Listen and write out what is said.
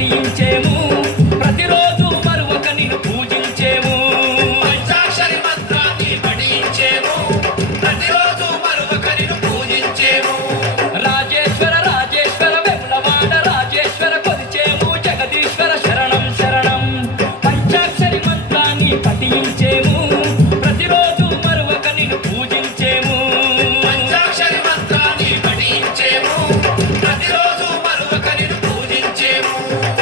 శాంతించేము Thank you.